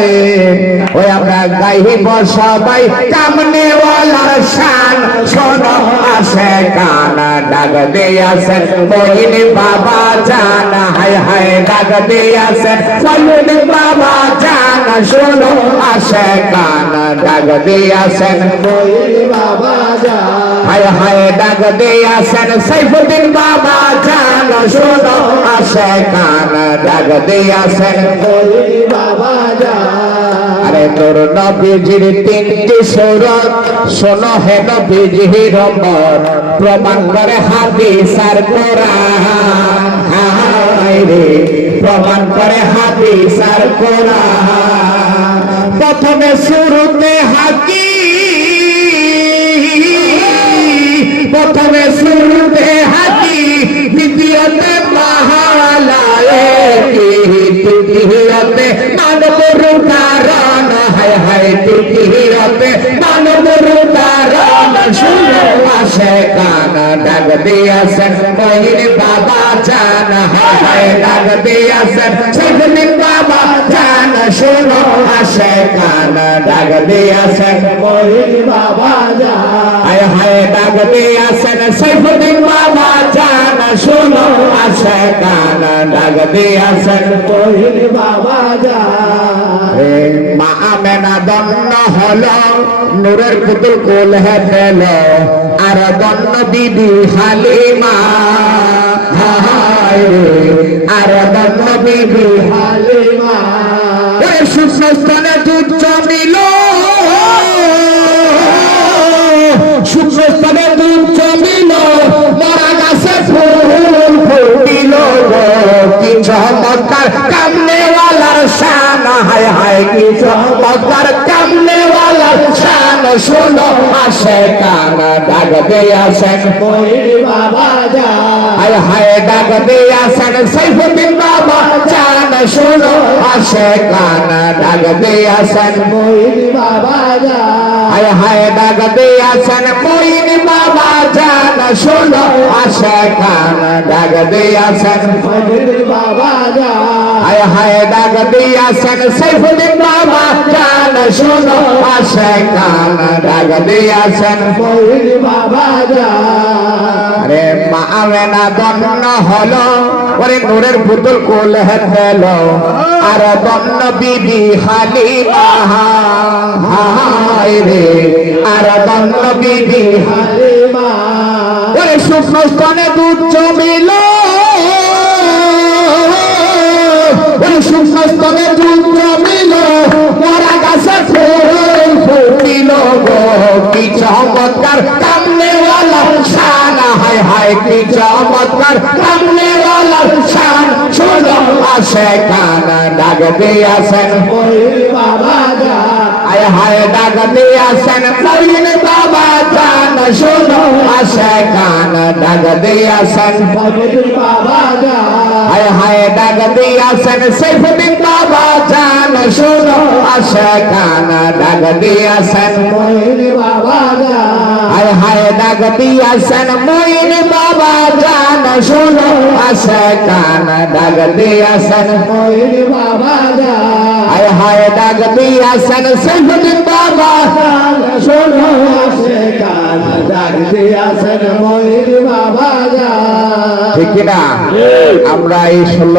রে ওই আমরা গাইব সবাই কামনেওয়ালার শান শোনো আসে কান ডাক দিয়াছেন মঈন বাবা জান হায় হায় ডাক দিয়াছেন মঈন বাবা জান শোনো আসে কান ডাক দিয়াছেন মঈন বাবা জান হায় হায় ডাক দিয়াছেন সাইফুদ্দিন বাবা জান শোনো আসে কান ডাক দিয়াছেন মঈন বাবা জান আরে তোর নবীজির তিনটি সূরত শোনো হে নবীজির রহমত প্রমাণ করে হাদিস আর কোরআন হায় রে প্রমাণ করে হাদিস আর কোরআন প্রথমে শুরুতে প্রথমে শুরুতে দ্বিতীয়তে মহালয়ে তৃতীয়তে মানবর কারণ হায় হায় তৃতীয়তে মানবর কারণ শুনো আসে কান ডাক দিয়াছেন মঈন বাবা জান হায় হায় ডাক দিয়াছেন সাইফুদ্দিন বাবা জান শুনো আসে কান ডাক দিয়াছেন মঈন বাবা জান হায় হায় ডাক দিয়াছেন সাইফুদ্দিন বাবা জান শুনো আসে কান ডাক দিয়াছেন মঈন বাবা জান মা আমেনা দন্ন হলো নূরের পুতুল কোল হেল আর দন্ন বিবি হালিমা হায় আর দন্ন বিবি হালিমা সুস্থানে দুধ জমিল সুস্থানে দুধ জমিল মরা গাছে ফুল ফুটিল কি চমৎকার কামনেওয়ালার শান হায় হায় কি চমৎকার কামনেওয়ালার শান শোনো আসে কান ডাক দিয়াছেন মঈন বাবা জান হায় হায় ডাক দিয়াছেন সাইফুদ্দিন বাবা জান শোনো আসে কান ডাক দিয়াছেন মঈন বাবা জান হায় হায় ডাক দিয়াছেন মঈন বাবা জান শোনো আসে কান ডাক দিয়াছেন মঈন বাবা জান হায় হায় ডাক দিয়াছেন সাইফুদ্দিন বাবা জান শোনো আসে কান ডাক দিয়াছেন মঈন বাবা জান আরে মা আমেনা দন্ন হলো ওরে নূরের পুতুল কোল হেল আর দন্ন বিবি হালিমা হায় রে আর দন্ন বিবি হালিমা ওরে শুকনো স্তনে দুধ জমিল ওরে শুকনো স্তনে দুধ জমিল মরা গাছে ফুল ফুটিল গো কি চমৎকার কামনেওয়ালা শান হায় হায় কি চমৎকার কামনেওয়ালা শান শোনো আসে কান ডাক দিয়াছেন মঈন বাবা জান হায় হায় ডাক দিয়াছেন মঈন বাবা জান শোনো আসে কান ডাক দিয়াছেন মঈন বাবা জান হায় হায় ডাক দিয়াছেন সাইফুদ্দিন বাবা জান শোনো আসে কান ডাক দিয়াছেন মঈন বাবা জান হায় হায় ডাক দিয়াছেন মঈন বাবা জান শোনো আসে কান ডাক দিয়াছেন মঈন বাবা জান হায় হায় ডাক দিয়াছেন সাইফুদ্দিন বাবা জান শোনো আসে কান ডাক দিয়াছেন মঈন বাবা জান ঠিক না আমরা এই 16